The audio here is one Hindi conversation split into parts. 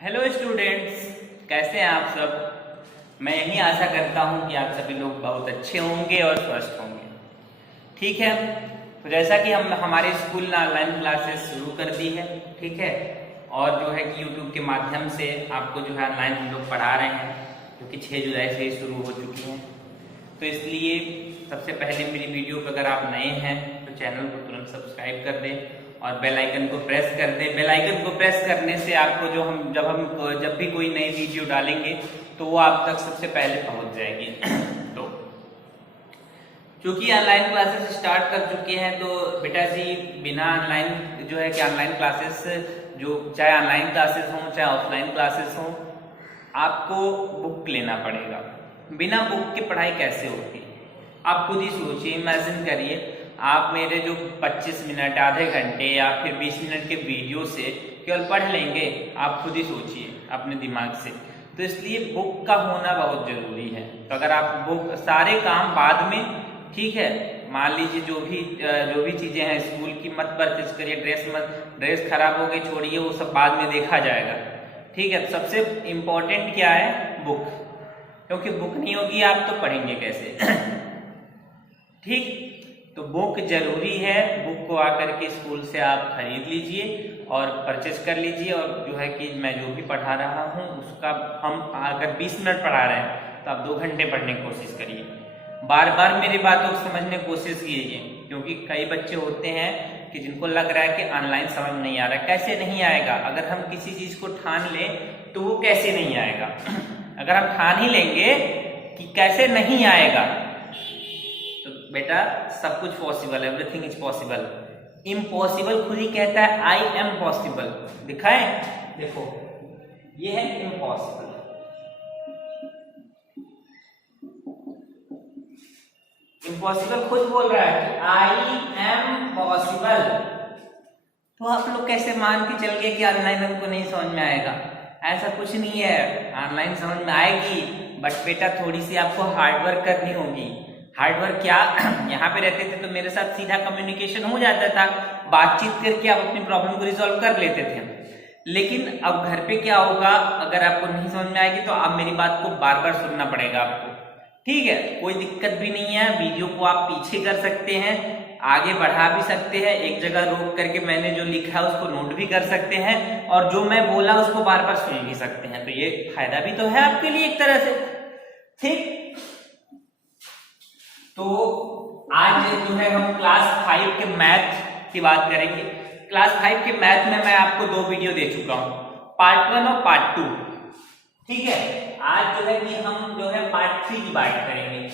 हेलो स्टूडेंट्स, कैसे हैं आप सब। मैं यही आशा करता हूं कि आप सभी लोग बहुत अच्छे होंगे और स्वस्थ होंगे। ठीक है, तो जैसा कि हम हमारे स्कूल ने ऑनलाइन क्लासेस शुरू कर दी है, ठीक है, और जो है कि यूट्यूब के माध्यम से आपको जो है ऑनलाइन हम लोग पढ़ा रहे हैं, जो कि 6 जुलाई से ही शुरू हो चुकी हैं। तो इसलिए सबसे पहले मेरी वीडियो पर अगर आप नए हैं तो चैनल को तुरंत सब्सक्राइब कर दें और बेल आइकन को प्रेस कर दें। बेल आइकन को प्रेस करने से आपको जब भी कोई नई वीडियो डालेंगे तो वो आप तक सबसे पहले पहुंच जाएगी। तो क्योंकि ऑनलाइन क्लासेस स्टार्ट कर चुके हैं तो बेटा जी बिना ऑनलाइन जो है कि ऑनलाइन क्लासेस जो चाहे ऑनलाइन क्लासेस हों चाहे ऑफलाइन क्लासेस हों, आपको बुक लेना पड़ेगा। बिना बुक के पढ़ाई कैसे होती, आप खुद ही सोचिए, इमेजिन करिए। आप मेरे जो 25 मिनट, आधे घंटे या फिर 20 मिनट के वीडियो से केवल पढ़ लेंगे, आप खुद ही सोचिए अपने दिमाग से। तो इसलिए बुक का होना बहुत जरूरी है। तो अगर आप बुक, सारे काम बाद में, ठीक है, मान लीजिए जो भी चीजें हैं स्कूल की मत परचेज करिए, ड्रेस खराब हो गई छोड़िए, वो सब बाद में देखा जाएगा। ठीक है, सबसे इम्पोर्टेंट क्या है, बुक, क्योंकि बुक नहीं होगी आप तो पढ़ेंगे कैसे। ठीक, तो बुक जरूरी है। बुक को आकर के स्कूल से आप खरीद लीजिए और परचेस कर लीजिए। और जो है कि मैं जो भी पढ़ा रहा हूँ उसका, हम अगर 20 मिनट पढ़ा रहे हैं तो आप 2 घंटे पढ़ने की कोशिश करिए। बार बार मेरी बातों को समझने की कोशिश कीजिए, क्योंकि कई बच्चे होते हैं कि जिनको लग रहा है कि ऑनलाइन समझ नहीं आ रहा है। कैसे नहीं आएगा? अगर हम किसी चीज को ठान लें तो वो कैसे नहीं आएगा। अगर हम ठान ही लेंगे कि कैसे नहीं आएगा तो बेटा सब कुछ पॉसिबल है। Everything is possible. इम्पॉसिबल खुद ही कहता है आई एम पॉसिबल। दिखाएं, देखो ये है इम्पॉसिबल। इम्पॉसिबल खुद बोल रहा है कि आई एम पॉसिबल। तो आप लोग कैसे मान के चल गए कि ऑनलाइन हमको नहीं समझ में आएगा? ऐसा कुछ नहीं है, ऑनलाइन समझ में आएगी, बट बेटा थोड़ी सी आपको हार्डवर्क करनी होगी। हार्डवर्क क्या, यहाँ पे रहते थे तो मेरे साथ सीधा कम्युनिकेशन हो जाता था, बातचीत करके आप अपनी प्रॉब्लम को रिजॉल्व कर लेते थे। लेकिन अब घर पे क्या होगा, अगर आपको नहीं समझ में आएगी तो आप मेरी बात को बार बार सुनना पड़ेगा आपको। ठीक है, कोई दिक्कत भी नहीं है, वीडियो को आप पीछे कर सकते हैं, आगे बढ़ा भी सकते हैं, एक जगह रोक करके मैंने जो लिखा है उसको नोट भी कर सकते हैं, और जो मैं बोला उसको बार बार सुन भी सकते हैं। तो ये फायदा भी तो है आपके लिए एक तरह से। ठीक, तो आज जो है हम क्लास 5 के मैथ की बात करेंगे। क्लास 5 के मैथ में मैं आपको 2 वीडियो दे चुका हूं, पार्ट 1 और पार्ट 2। ठीक है, आज जो है कि हम जो है पार्ट 3 की बात करेंगे।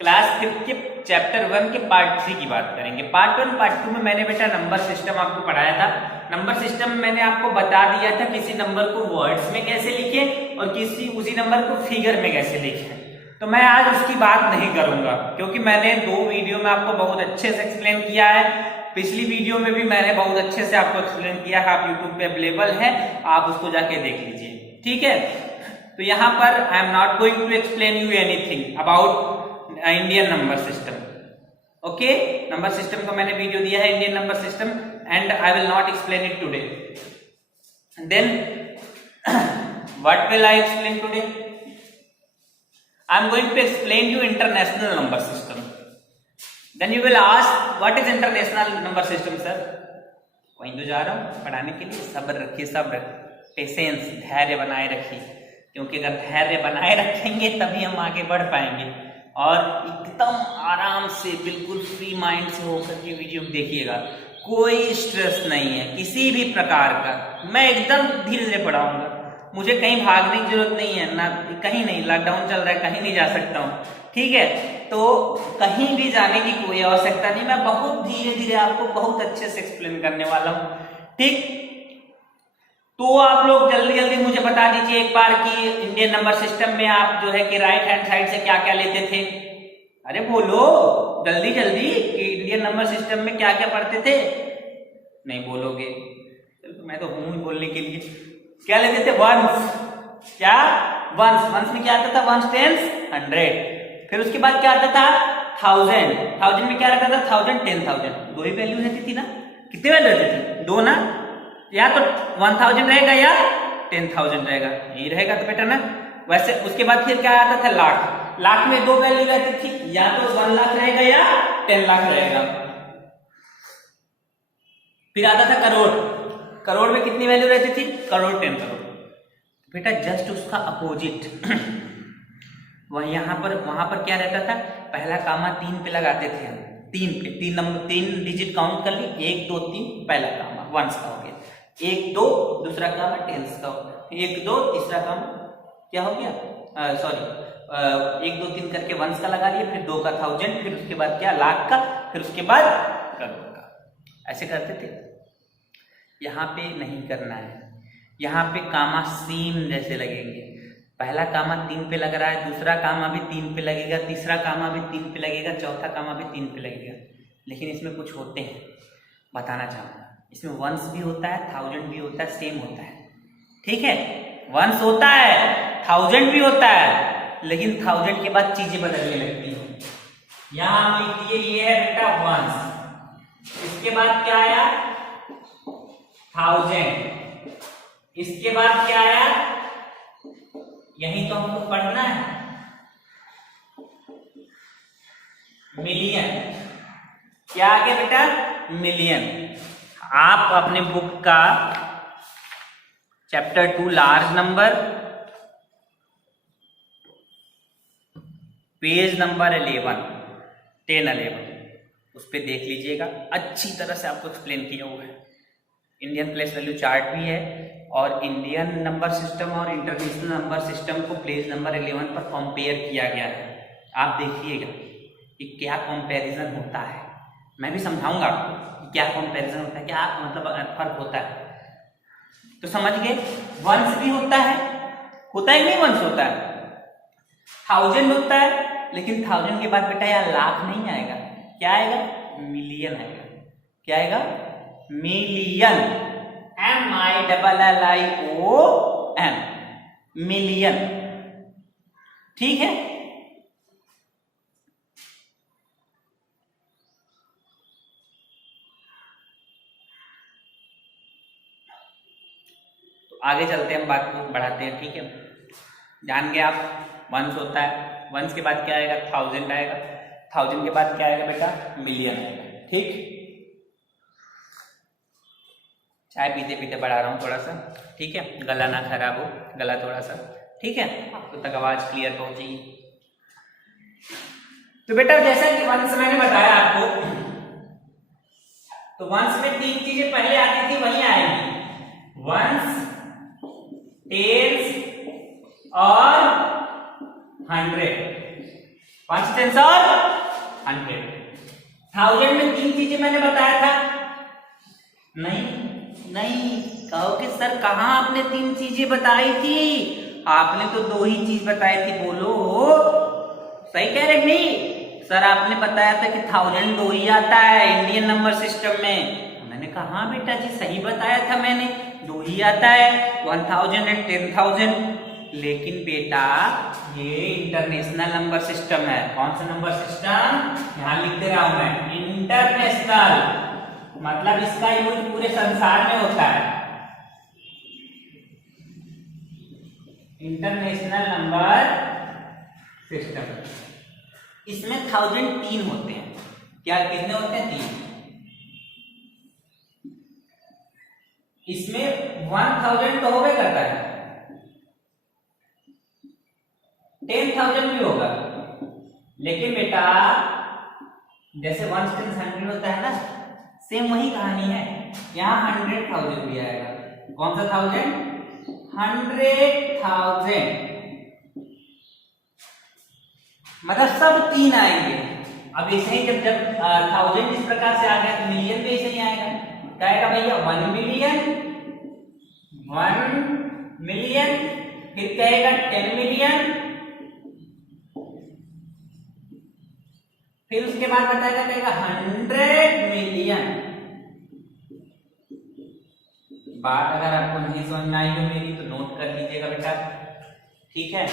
क्लास 5 के चैप्टर 1 के पार्ट 3 की बात करेंगे। पार्ट 1 पार्ट 2 में मैंने बेटा नंबर सिस्टम आपको पढ़ाया था। नंबर सिस्टम में मैंने आपको बता दिया था किसी नंबर को वर्ड्स में कैसे लिखें और उसी नंबर को फिगर में कैसे लिखें। तो मैं आज उसकी बात नहीं करूंगा, क्योंकि मैंने 2 वीडियो में आपको बहुत अच्छे से एक्सप्लेन किया है। पिछली वीडियो में भी मैंने बहुत अच्छे से आपको एक्सप्लेन किया है, आप यूट्यूब पे अवेलेबल है, आप उसको जाके देख लीजिए। ठीक है, तो यहाँ पर I am not going to explain you anything about Indian number system. Okay, number system का मैंने वीडियो दिया है, Indian number system, and I will not explain it today. Then what will I explain today? I am going to explain you international number system. Then you will ask, what is international number system, sir? वहीं तो जा रहा हूँ पढ़ाने के लिए। सब्र रखिए, सब्र, पेशेंस, धैर्य बनाए रखिए, क्योंकि अगर धैर्य बनाए रखेंगे तभी हम आगे बढ़ पाएंगे। और एकदम आराम से, बिल्कुल फ्री माइंड से होकर के वीडियो देखिएगा। कोई स्ट्रेस नहीं है किसी भी प्रकार का। मैं एकदम धीरे धीरे पढ़ाऊंगा, मुझे कहीं भागने की जरूरत नहीं है, ना कहीं नहीं, लॉकडाउन चल रहा है, कहीं नहीं जा सकता हूँ। ठीक है, तो कहीं भी जाने की कोई आवश्यकता नहीं, मैं बहुत धीरे धीरे आपको बहुत अच्छे से एक्सप्लेन करने वाला हूँ। ठीक, तो आप लोग जल्दी जल्दी मुझे बता दीजिए एक बार कि इंडियन नंबर सिस्टम में आप जो है कि राइट हैंड साइड से क्या क्या लेते थे। अरे बोलो जल्दी जल्दी कि इंडियन नंबर सिस्टम में क्या क्या पढ़ते थे। नहीं बोलोगे तो मैं तो हूं ही बोलने के लिए। क्या लेते थे? वंस। क्या? वंस। वंस में क्या आता था? Ones, tens, 100। फिर उसके बाद क्या आता था? 1000। 1000 में क्या रहता था? 1000, 10,000। 2 ही वैल्यू रहती थी ना? कितने वैल्यू रहती थी? 2 ना? या तो 1000 रहेगा या 10,000 रहेगा, यही रहेगा तो बेटा ना। वैसे उसके बाद फिर क्या आता था, लाख। लाख में दो वैल्यू रहती थी, या तो 1 लाख रहेगा या 10 लाख रहेगा। फिर आता था करोड़। करोड़ में कितनी वैल्यू रहती थी, करोड़ 10 करोड़। बेटा जस्ट उसका अपोजिट वहां पर क्या रहता था, पहला कामा 3 पे लगाते थे हम, 3 पे, 3 नंबर 3 डिजिट काउंट कर ली, 1 2 3 पहला कामा वंस का हो गया, 1 2 दूसरा कामा टेंस का हो गया, 1 2 तीसरा कामा क्या हो गया, सॉरी 1 2 3 करके वंस का लगा लिया, फिर 2 का 1000, फिर उसके बाद क्या लाख का, फिर उसके बाद करोड़ का। ऐसे करते थे। यहाँ पे नहीं करना है, यहाँ पे कामा सेम जैसे लगेंगे। पहला कामा 3 पे लग रहा है, दूसरा कामा भी 3 पे लगेगा, तीसरा कामा भी 3 पे लगेगा, चौथा कामा भी 3 पे लगेगा। लेकिन इसमें कुछ होते हैं, बताना चाहूंगा। इसमें वंस भी होता है, 1000 भी होता है, सेम होता है, ठीक है। वंस होता है, 1000 भी होता है, लेकिन 1000 के बाद चीजें बदलने लगती हैं। यहां हम लिख दिए, ये है बेटा वंस, इसके बाद क्या आया 1000, इसके बाद क्या आया, यही तो हमको पढ़ना है, मिलियन। क्या आगे बेटा, मिलियन। आप अपने बुक का chapter 2 large number page number 11 10 11 उस पर देख लीजिएगा, अच्छी तरह से आपको एक्सप्लेन किया हुआ है। इंडियन प्लेस वैल्यू चार्ट भी है, और इंडियन नंबर सिस्टम और इंटरनेशनल नंबर सिस्टम को पेज नंबर 11 पर कंपेयर किया गया है। आप देखिएगा कि क्या कंपैरिजन होता है, मैं भी समझाऊंगा आपको कि क्या कंपैरिजन होता है, क्या मतलब फर्क होता है। तो समझ गए, वंस भी होता है कि नहीं, वंस होता है, 1000 होता है, लेकिन 1000 के बाद बेटा यहाँ लाख नहीं आएगा, क्या आएगा, मिलियन आएगा। क्या आएगा, मिलियन, MILLION, मिलियन, ठीक है। तो आगे चलते हैं, हम बात को बढ़ाते हैं, ठीक है। जान गए आप, वंस होता है, वंस के बाद क्या आएगा, 1000 आएगा, 1000 के बाद क्या आएगा बेटा, मिलियन आएगा, ठीक। चाय पीते पीते बढ़ा रहा हूँ थोड़ा सा, ठीक है, गला ना खराब हो, गला थोड़ा सा, ठीक है, आपको तक आवाज क्लियर पहुंचेगी। तो बेटा जैसा कि वंस मैंने बताया आपको, तो वंस में 3 चीजें पहले आती थी, वही आएंगी, वंस, टेंस और 100, वंस, टेंस और 100। 1000 में 3 चीजें मैंने बताया था, नहीं कहोगे सर कहाँ आपने 3 चीजें बताई थी, आपने तो 2 ही चीज बताई थी, बोलो सही कह रहे नहीं सर, आपने बताया था कि 1000 2 ही आता है इंडियन नंबर सिस्टम में। मैंने कहा हाँ बेटा जी सही बताया था मैंने, 2 ही आता है, 1000 एंड 10,000। लेकिन बेटा ये इंटरनेशनल नंबर सिस्टम है। कौन सा नंबर सिस्टम, यहां लिख दे रहा हूं मैं, इंटरनेशनल, मतलब इसका यूज पूरे संसार में होता है, इंटरनेशनल नंबर सिस्टम। इसमें 1000 3 होते हैं, क्या कितने होते हैं, 3। इसमें 1000 तो होगा करता है, 10,000 भी होगा, लेकिन बेटा जैसे 1 10 100 होता है ना, सेम वही कहानी है, यहाँ 100,000 भी आएगा। कौन सा 1000, 100,000, मतलब सब 3 आएंगे। अब ऐसे ही जब 1000 इस प्रकार से आ गया तो मिलियन भी ऐसे ही आएगा, क्या आएगा भैया, 1 मिलियन, 1 मिलियन, फिर कहेगा 10 मिलियन, फिर उसके बाद बताएगा कहेगा 100 मिलियन। बात अगर आपको नहीं समझ में आई हो मेरी तो नोट कर लीजिएगा बेटा, ठीक है।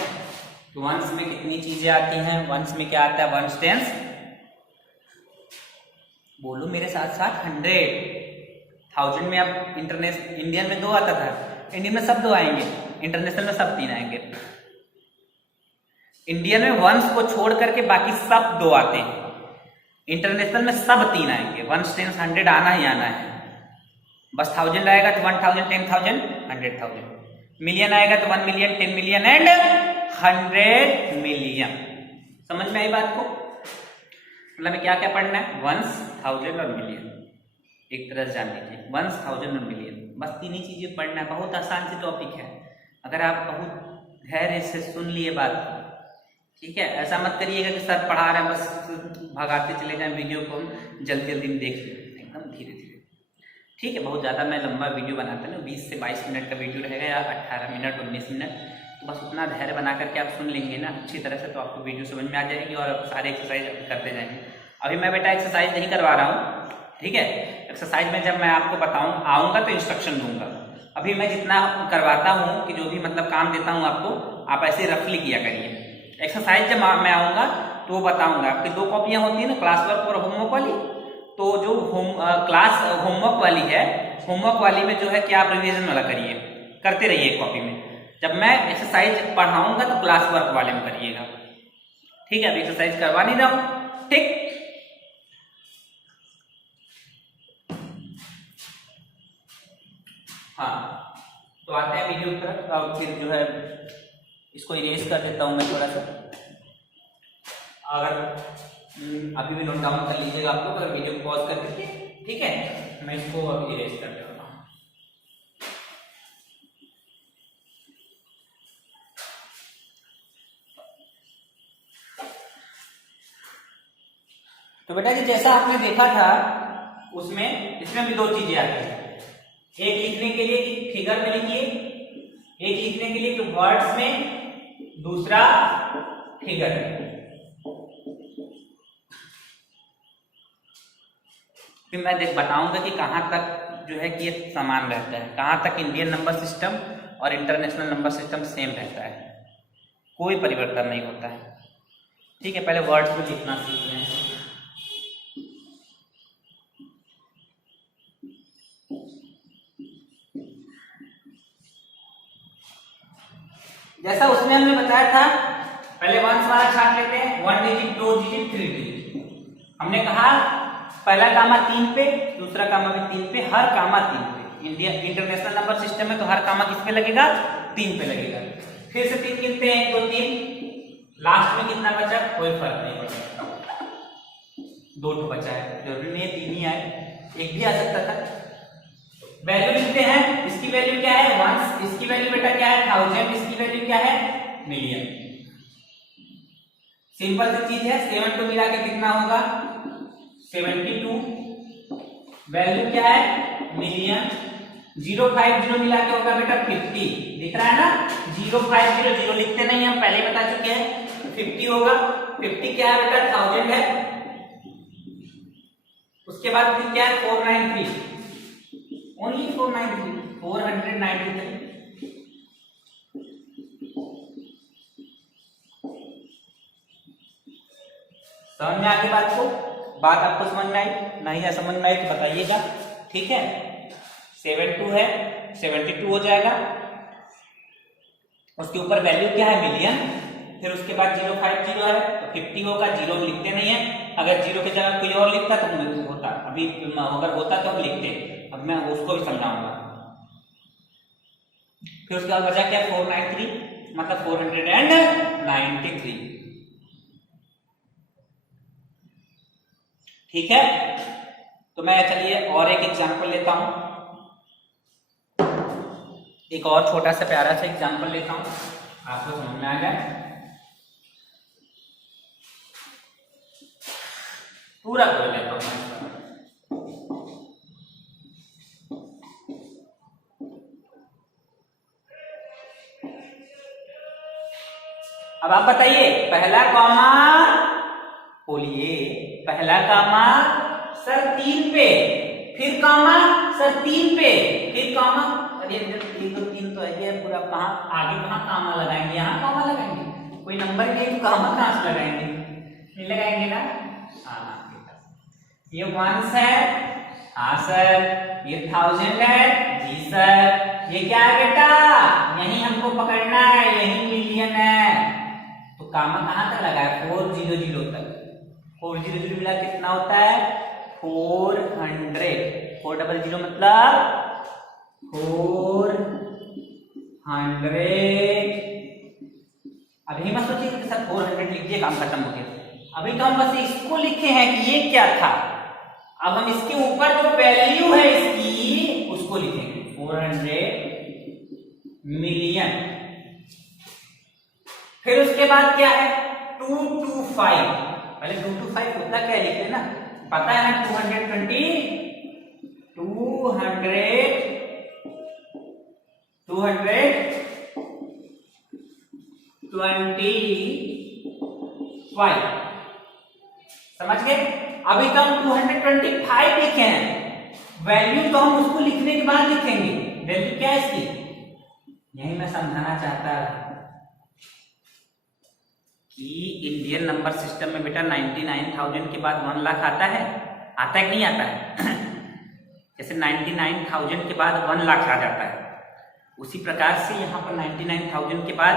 तो वंस में कितनी चीजें आती हैं, वंस में क्या आता है, वंस टेंस, बोलो मेरे साथ साथ 100, 1000 में अब इंडियन में 2 आता था, इंडियन में सब 2 आएंगे, इंटरनेशनल में सब 3 आएंगे। इंडियन में वंस को छोड़ करके बाकी सब 2 आते हैं, इंटरनेशनल में सब 3 आएंगे। 1 10 100 आना ही आना है, बस 1000 आएगा तो 1000 10,000 100,000, मिलियन आएगा तो 1 मिलियन 10 मिलियन एंड 100 मिलियन। समझ में आई बात को? मतलब में क्या क्या पढ़ना है, वंस, 1000 और मिलियन, एक तरह से जान लीजिए, वंस, 1000 और मिलियन, बस 3 ही चीजें पढ़ना है। बहुत आसान सी टॉपिक है, अगर आप बहुत धैर्य से सुन लिए बात, ठीक है। ऐसा मत करिएगा कि सर पढ़ा रहे हैं बस भगाते चले जाएं, वीडियो को जल्दी जल्दी देख लें, एकदम धीरे धीरे, ठीक है। बहुत ज़्यादा मैं लंबा वीडियो बनाता हूँ, 20 से 22 मिनट का वीडियो रहेगा या 18 मिनट 19 मिनट, तो बस उतना धैर्य बना करके आप सुन लेंगे ना अच्छी तरह से, तो आपको वीडियो समझ में आ जाएगी और आप सारे एक्सरसाइज करते जाएंगे। अभी मैं बेटा एक्सरसाइज नहीं करवा रहा हूँ, ठीक है। एक्सरसाइज में जब मैं आपको बताऊँ आऊँगा तो इंस्ट्रक्शन दूंगा। अभी मैं जितना करवाता हूँ कि जो भी मतलब काम देता हूँ आपको, आप ऐसे रफली किया करिए। एक्सरसाइज जब मैं आऊँगा तो वो बताऊँगा। आपकी 2 कॉपियाँ होती है ना, क्लास वर्क और होमवर्क वाली, तो जो क्लास होमवर्क वाली है, होमवर्क वाली में जो है कि आप रिवीजन वाला करिए, करते रहिए कॉपी में। जब मैं एक्सरसाइज पढ़ाऊंगा तो क्लास वर्क वाले में करिएगा, ठीक है। अभी एक्सरसाइज करवा नहीं रहा हूं, ठीक। हाँ, तो आते हैं वीडियो की तरफ और फिर जो है इसको इरेज कर देता हूं मैं थोड़ा सा। अगर अभी भी नोट डाउन कर लीजिएगा आप लोग, अगर वीडियो को पॉज कर देंगे, ठीक है। मैं इसको अभी इरेज कर देता हूँ। तो बेटा जी जैसा आपने देखा था उसमें, इसमें भी 2 चीजें आती हैं, एक लिखने के लिए कि फिगर में लिखिए, एक लिखने के लिए कि वर्ड्स में, दूसरा फिगर में। फिर मैं बताऊंगा कि कहां तक जो है कि ये समान रहता है, कहां तक इंडियन नंबर सिस्टम और इंटरनेशनल नंबर सिस्टम सेम रहता है, कोई परिवर्तन नहीं होता है, ठीक है। पहले वर्ड्स को लिखना सीख लें। जैसा उसमें हमने बताया था, पहले वंस वाला छाट लेते हैं, 1 डिजिट 2 डिजिट 3 डिजिट। हमने कहा पहला कामा 3 पे, दूसरा कामा भी 3 पे, हर कामा 3 पे। इंडिया इंटरनेशनल नंबर सिस्टम में तो हर कामा किस पे लगेगा, 3 पे लगेगा। फिर से 3 गिनते हैं, 1 2 3, लास्ट में कितना बचा, कोई फर्क नहीं पड़ता, 2 ठो बचा है, जरूरी नहीं है 3 ही आए, 1 भी आ सकता था। वैल्यू लिखते हैं, इसकी वैल्यू क्या है, वंस, इसकी वैल्यू बेटा क्या है, 1000, इसकी वैल्यू क्या है, मिलियन। सिंपल सी चीज है, 7 को मिला के कितना होगा, 72, वैल्यू क्या है, मिलियन। 050 मिला के होगा बेटा 50, दिख रहा है ना, 050, 0 लिखते नहीं हम पहले बता चुके हैं, 50 होगा। 50 क्या है बेटा, 1000 है। उसके बाद फिर क्या है, 493, ओनली 493, 493। समझ में आ गई बात को, बात आपको समझ में आई, नहीं है समझ में आई तो बताइएगा, ठीक है। 72 है, 72 हो जाएगा। उसके ऊपर वैल्यू क्या है, मिलियन। फिर उसके बाद 050 है तो 50 होगा, 0 लिखते नहीं है, अगर 0 की जगह कोई और लिखता तो होता, अभी अगर होता तो हम लिखते, अब मैं उसको भी समझाऊंगा। फिर उसके बाद बचा क्या, 493, मतलब 493, ठीक है। तो मैं चलिए और एक एग्जांपल लेता हूं, एक और छोटा सा प्यारा सा एग्जांपल लेता हूं, आपको समझ में आ जाए। पूरा कर लेता हूं। अब आप बताइए, पहला कॉमा बोलिए, पहला कामा सर 3 पे, फिर कामा सर 3 पे, फिर कामा, अरे 1 2 3 तो है पूरा, कहां आगे कहां कामा लगाएंगे, यहाँ कामा लगाएंगे, कोई नंबर नहीं तो कामा कहां से लगाएंगे, नहीं लगाएंगे ना। हाँ, ये 1 है, हाँ सर, ये 1000 है, जी सर, ये क्या है बेटा, यही हमको पकड़ना है, यही मिलियन है। तो कामा कहां तक लगा है, 400 तक। 400 मिला कितना होता है 400। 400 मतलब 400। अभी मत सोचिए कि सर 400 लिख दिए काम खत्म हो गया। अभी तो हम बस इसको लिखे हैं कि ये क्या था। अब हम इसके ऊपर जो वैल्यू है इसकी उसको लिखेंगे 400 मिलियन। फिर उसके बाद क्या है 225। पहले 225 होता क्या लिख लेना, पता है ना 225 समझ गए। अभी तो हम 225 लिखे हैं, वैल्यू तो हम उसको लिखने के बाद लिखेंगे। वैल्यू क्या है इसकी, यही मैं समझाना चाहता कि इंडियन नंबर सिस्टम में बेटा 99,000 के बाद 1 लाख आता है कि नहीं आता है। जैसे 99,000 के बाद 1 लाख आ जाता है, उसी प्रकार से यहाँ पर 99,000 के बाद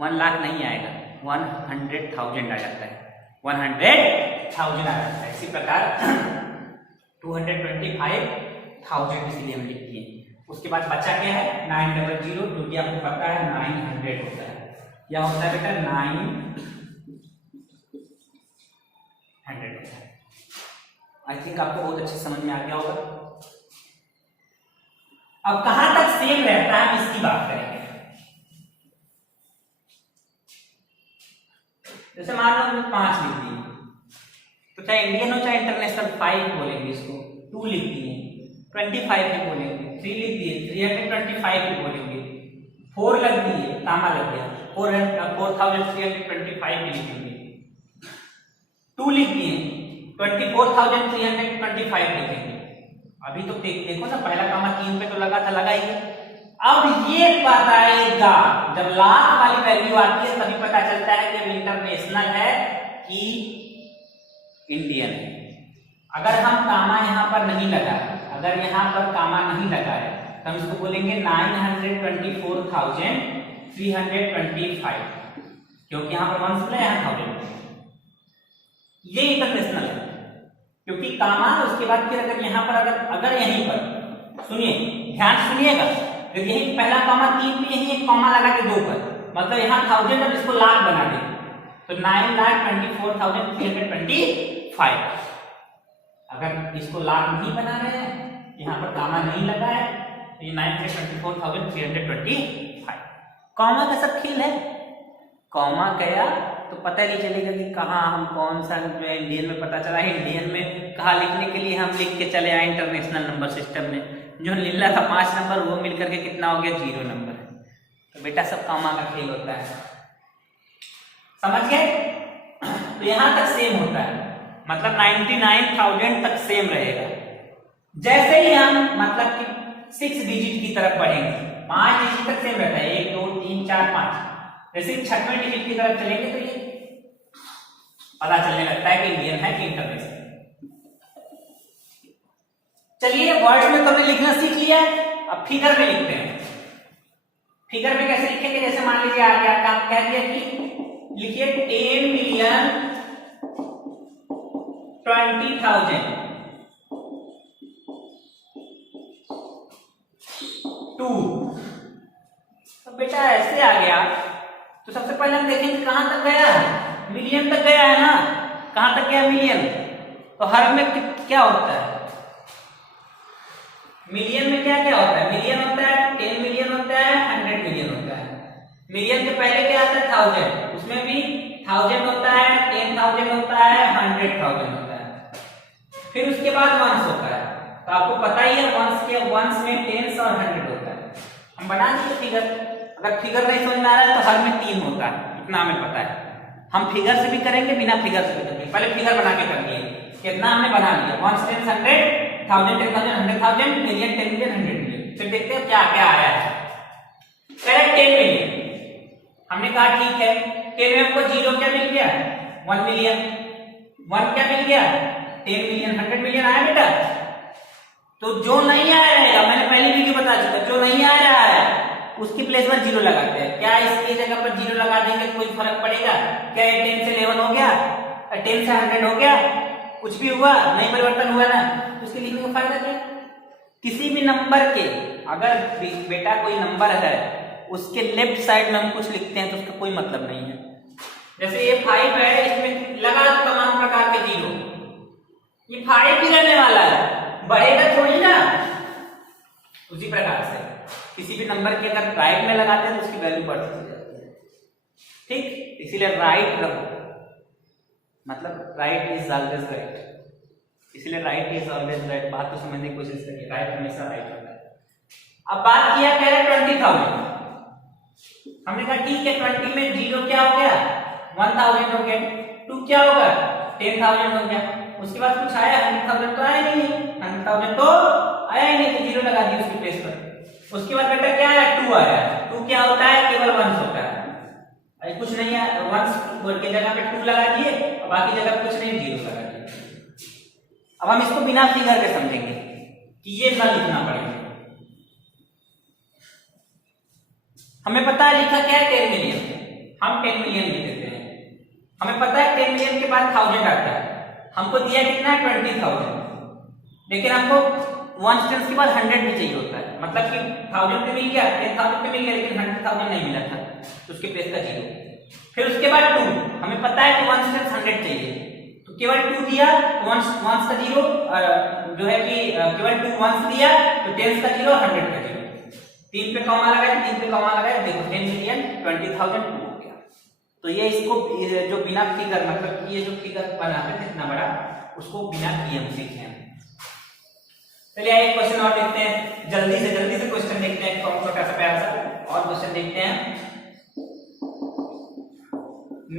1 लाख नहीं आएगा, 100,000 आ जाता है। 100,000 आ जाता है। इसी प्रकार 225,000 इसलिए हम लिख दिए। उसके बाद बचा क्या है 900, जो कि आपको पता है 900 होता है। क्या होता है बेटा 900 होता है। आई थिंक आपको बहुत अच्छे समझ में आ गया होगा। अब कहां तक सेम रहता है हम इसकी बात करेंगे। जैसे मान लो 5 लिख दिए, तो चाहे इंडियन हो चाहे इंटरनेशनल 5 बोलेंगे इसको, 2 लिख दिए 25 ही बोलेंगे, 3 लिख दिए 325 ही बोलेंगे, 4 लग दिए कामा लग गया 4,325 ही लिखेंगे, 2 लिख दिए 24,325 लिखेंगे। अभी तो देखो ना पहला कामा 3 पे तो लगा था, लगा ही। अब ये बताएगा जब लाख वाली वैल्यू आती है तभी पता चलता है कि इंटरनेशनल है कि इंडियन है। अगर हम कामा यहां पर नहीं लगाए, अगर यहां पर कामा नहीं लगाए तो हम इसको बोलेंगे 924,325, क्योंकि यहां पर 1 है यहां 1000। ये इंटरनेशनल है क्योंकि कामा, उसके बाद फिर अगर यहां पर अगर यहीं पर सुनिए, ध्यान सुनिएगा, यही पहला कामा 3 पे यही एक कामा लगा के 2 पर, मतलब यहाँ 1000 अब इसको लाख बना दे तो 9,24,325। अगर इसको लाख नहीं बना रहे हैं, यहाँ पर कामा नहीं लगा है, तो ये 9,24,325। कॉमा का सब खेल है, कॉमा गया तो पता नहीं चलेगा कि कहाँ हम कौन सा जो है इंडियन में पता चला है, इंडियन में कहा लिखने के लिए हम लिख के चले आए इंटरनेशनल नंबर सिस्टम में, जो नीला था 5 नंबर वो मिलकर के कितना हो गया 0 नंबर। तो बेटा सब कामा का खेल होता है, समझ गए। तो यहां तक सेम होता है, मतलब 99,000 तक सेम रहेगा। जैसे ही हम मतलब कि 6 डिजिट की तरफ बढ़ेंगे, 5 डिजिट तक सेम रहता है, 1 2 3 4 5। जैसे 6वें डिजिट की तरफ चलेंगे तो ये पता चलने लगता है कि इंडियन है कि इंटरनेशनल। चलिए वर्ड में तो हमने लिखना सीख लिया है, अब फिगर में लिखते हैं। फिगर में कैसे लिखेंगे, जैसे मान लीजिए आ गया आप कह दिया कि लिखिए 10,20,000 2। तो बेटा ऐसे आ गया तो सबसे पहले हम देखेंगे कहां तक गया है, मिलियन तक गया है ना, कहां तक गया मिलियन। तो हर में क्या होता है, मिलियन में क्या क्या होता है, मिलियन होता है 10 मिलियन होता है 100 मिलियन होता है। मिलियन के पहले क्या आता है 1000, उसमें भी 1000 होता है 10,000 होता है 100,000 होता है। फिर उसके बाद वंस होता है, तो आपको पता ही है वंस में 10 और 100 होता है। हम बना दीजिए फिगर, अगर फिगर नहीं समझ में आ रहा है तो हर में 3 होता है, इतना हमें पता है। हम फिगर से भी करेंगे बिना फिगर से भी करेंगे, पहले फिगर बना के कर दिए, कितना हमने बना लिया 1 10 100 1000 10,000 100,000 मिलियन 10 मिलियन 100 मिलियन। फिर देखते हैं क्या क्या आया है। करेक्ट 10 मिलियन हमने कहा ठीक है, 10 में हमको 0 क्या मिल गया 1 मिलियन, 1 क्या मिल गया 10 मिलियन, 100 मिलियन आया बेटा। तो जो नहीं आ रहेगा, मैंने पहले वीडियो बता चुका, जो नहीं आ रहा है उसकी प्लेस पर जीरो लगाते हैं। क्या इसकी जगह पर जीरो लगा देंगे तो कोई फर्क पड़ेगा क्या? 10 से 11 हो गया, 10 से 100 हो गया, कुछ भी हुआ नहीं, परिवर्तन हुआ ना, तो उसके लिखने का फायदा क्या? किसी भी नंबर के अगर बेटा कोई नंबर है उसके लेफ्ट साइड में हम कुछ लिखते हैं तो उसका कोई मतलब नहीं है। जैसे ये 5 है, इसमें लगा दो तमाम प्रकार के जीरो, ये 5 ही रहने वाला है, बढ़ेगा थोड़ी ना। उसी प्रकार से किसी भी नंबर के अगर राइट में लगाते हैं तो उसकी वैल्यू बढ़ती जाती है। ठीक, इसीलिए राइट रखो, मतलब राइट इज ऑलवेज राइट, इसीलिए राइट इज ऑलवेज राइट। बात तो समझने की कोशिश करिए, राइट हमेशा राइट होता है। अब बात किया कह रहे 20,000, हमने कहा ठीक है 20 में जीरो क्या हो गया? 1000 हो गया। 2 क्या होगा? 10,000 हो गया। उसके बाद कुछ आया? 100,000 तो आया नहीं, 100,000 तो आया ही नहीं, तो जीरो लगा दिया उसकी प्लेस पर। उसके बाद बेटा क्या आया? 2 आया। 2 क्या होता है? केवल वंस होता है, अरे कुछ नहीं है, वंस की जगह पे 2 लगा दिए और बाकी जगह कुछ नहीं, जीरो लगा दिए। अब हम इसको बिना फिगर के समझेंगे कि ये ना लिखना पड़ेगा। हमें पता है लिखा क्या है? 10 मिलियन, हम 10 मिलियन लिख देते हैं। हमें पता है 10 मिलियन के बाद 1000 आता है, हमको दिया कितना है? 20,000, लेकिन हमको 1 टेंस के बाद 100 भी चाहिए होता है, मतलब कि 1000 पे मिल गया, 10,000 पे मिल गया, लेकिन 100,000 नहीं मिला था, तो उसके प्लेस का जीरो। फिर उसके बाद 2, हमें पता है कि 1 टेंस 100 चाहिए, तो केवल 2 दिया, 1 का जीरो जो है कि केवल 2 1 दिया तो 10 का जीरो, 100 का जीरो, 3 पे कॉमा लगाया, 3 पे कॉमा लगाया, देखो 10 मिलियन 20,000 हो गया। तो ये इसको जो बिना फिगर, मतलब ये जो फिगर बनाते थे इतना बड़ा, उसको बिना किए हम सीखे हैं। चलिए एक क्वेश्चन और देखते हैं, जल्दी से क्वेश्चन देखते हैं, छोटा सा प्यारा सा और क्वेश्चन देखते हैं।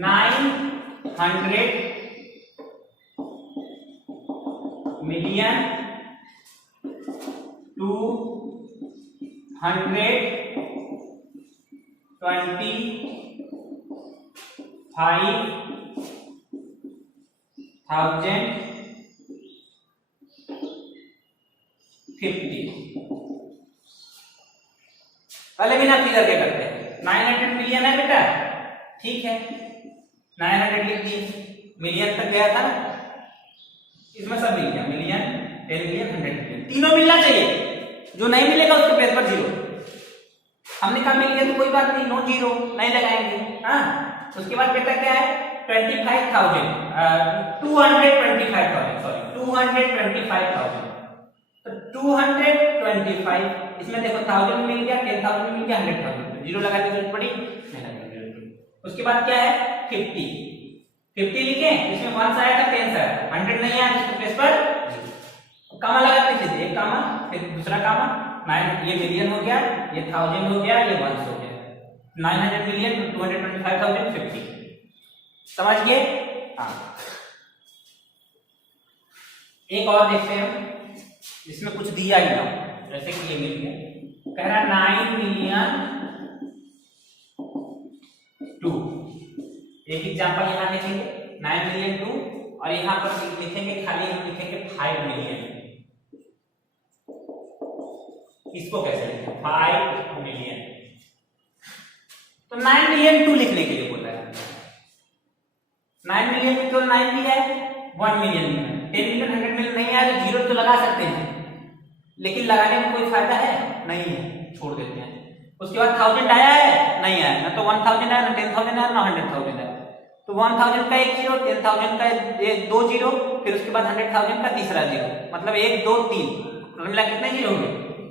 900 मिलियन 225,050। पहले बिना फिगर के करते हैं। 900 मिलियन है बेटा, ठीक है, 900 लिख दिए, मिलियन तक गया था ना, इसमें सब मिल गया, मिलियन, 10 मिलियन, 100 मिलियन, तीनों मिलना चाहिए, जो नहीं मिलेगा उसके प्लेस पर जीरो। हमने कहा मिल गया तो कोई बात नहीं, नो जीरो, नहीं लगाएंगे। हाँ, उसके बाद बेटा क्या है? 25,000, 225,000, सॉरी 225,000, तो 225, इसमें देखो 1000 मिल गया, 10,000 मिल गया, 100,000, जीरो लगाने की जरूरत पड़ी नहीं। उसके बाद क्या है? 50 लिखे, इसमें 1 आया था, 10 आया, 100 नहीं आया, इसके प्लेस पर कामा लगा दीजिए, एक कामा, फिर दूसरा कामा, 9, ये मिलियन हो गया, ये 1000 हो गया, ये 1 हो गया, 900 मिलियन 225,050। समझ गए? हाँ, एक और देखते हैं जिसमें कुछ दिया ही ना, जैसे कि ये मिल गया, कह रहा 9 मिलियन 2। एक एग्जांपल यहां लिखेंगे 9 मिलियन 2, और यहां पर लिखेंगे, खाली हम लिखेंगे 5 मिलियन। इसको कैसे लिखें? 5 मिलियन। तो 9 मिलियन 2 लिखने के लिए बोल रहा है। 9 मिलियन में तो 9 भी है, 1 मिलियन में 10 मिलियन 100 मिलियन नहीं आया तो जीरो तो लगा सकते हैं, लेकिन लगाने में कोई फायदा है नहीं है, छोड़ देते हैं। उसके बाद 1000 आया है, नहीं आया, ना तो 1000 आया, ना 10,000 आया, ना 100,000 आया, तो 1000 का एक जीरो, 10,000 का दो जीरो, फिर उसके बाद 100,000 का तीसरा जीरो, मतलब 1 2 3, कुल मिला कितने जीरो हुए?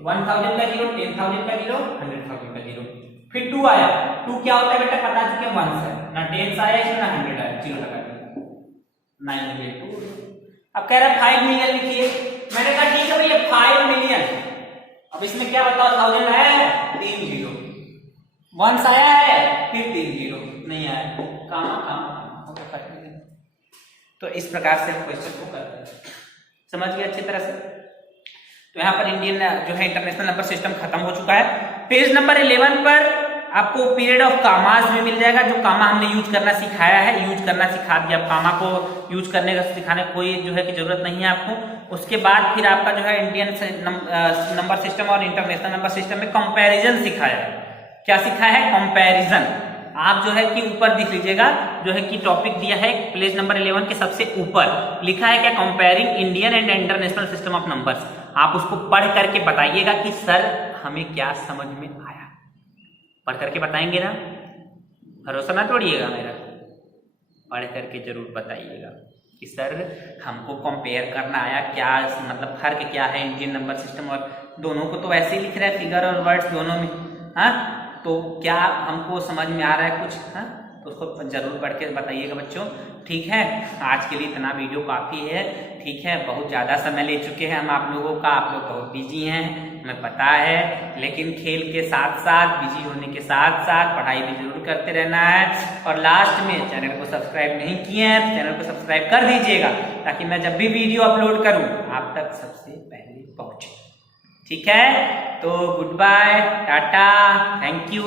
1000 का जीरो, 10,000 का जीरो, 100,000 का जीरो, फिर 2 आया। 2 क्या होता है बेटा? पता चुके हैं 1 है, ना 10 आया इसमें, ना 100 आया, जीरो लगा दिया, 9 मिलियन 2। अब कह रहा है 5 मिलियन लिखिए, मैंने कहा ठीक है भैया 5 मिलियन। अब इसमें क्या बताओ? 1000 है, 3 जीरो, 1 आया है, फिर 3 जीरो नहीं आया, कामा हो गया 5 मिलियन। तो इस प्रकार से हम क्वेश्चन को करते हैं, समझ गए अच्छी तरह से। तो यहाँ पर इंडियन जो है इंटरनेशनल नंबर सिस्टम खत्म हो चुका है। पेज नंबर 11 पर आपको पीरियड ऑफ कामास में मिल जाएगा, जो कामा हमने यूज करना सिखाया है, यूज करना सिखा दिया। कामा को यूज करने का सिखाने कोई जो है कि जरूरत नहीं है आपको। उसके बाद फिर आपका जो है इंडियन नंबर सिस्टम और इंटरनेशनल नंबर सिस्टम में कंपैरिजन सिखाया है। क्या सिखाया है? कंपैरिजन। आप जो है कि ऊपर देख लीजिएगा, जो है कि टॉपिक दिया है पेज नंबर 11 के सबसे ऊपर लिखा है क्या? Comparing Indian and international system of numbers. आप उसको पढ़ करके बताइएगा कि सर हमें क्या समझ में आया। पढ़ करके बताएंगे ना, भरोसा ना तोड़िएगा मेरा, पढ़ करके जरूर बताइएगा कि सर हमको कंपेयर करना आया, क्या मतलब फर्क क्या है इंडियन नंबर सिस्टम और दोनों को तो ऐसे ही लिख रहे हैं, फिगर और वर्ड्स दोनों में। हाँ, तो क्या हमको समझ में आ रहा है कुछ? हाँ, तो उसको जरूर पढ़ के बताइएगा बच्चों। ठीक है, आज के लिए इतना वीडियो काफ़ी है। ठीक है, बहुत ज़्यादा समय ले चुके हैं हम आप लोगों का, आप लोग बहुत बिजी हैं, हमें पता है, लेकिन खेल के साथ साथ, बिजी होने के साथ साथ पढ़ाई भी जरूर करते रहना है। और लास्ट में चैनल को सब्सक्राइब नहीं किए हैं तो चैनल को सब्सक्राइब कर दीजिएगा, ताकि मैं जब भी वीडियो अपलोड करूँ आप तक सबसे पहले पहुँचे। ठीक है, तो good bye, tata, thank you.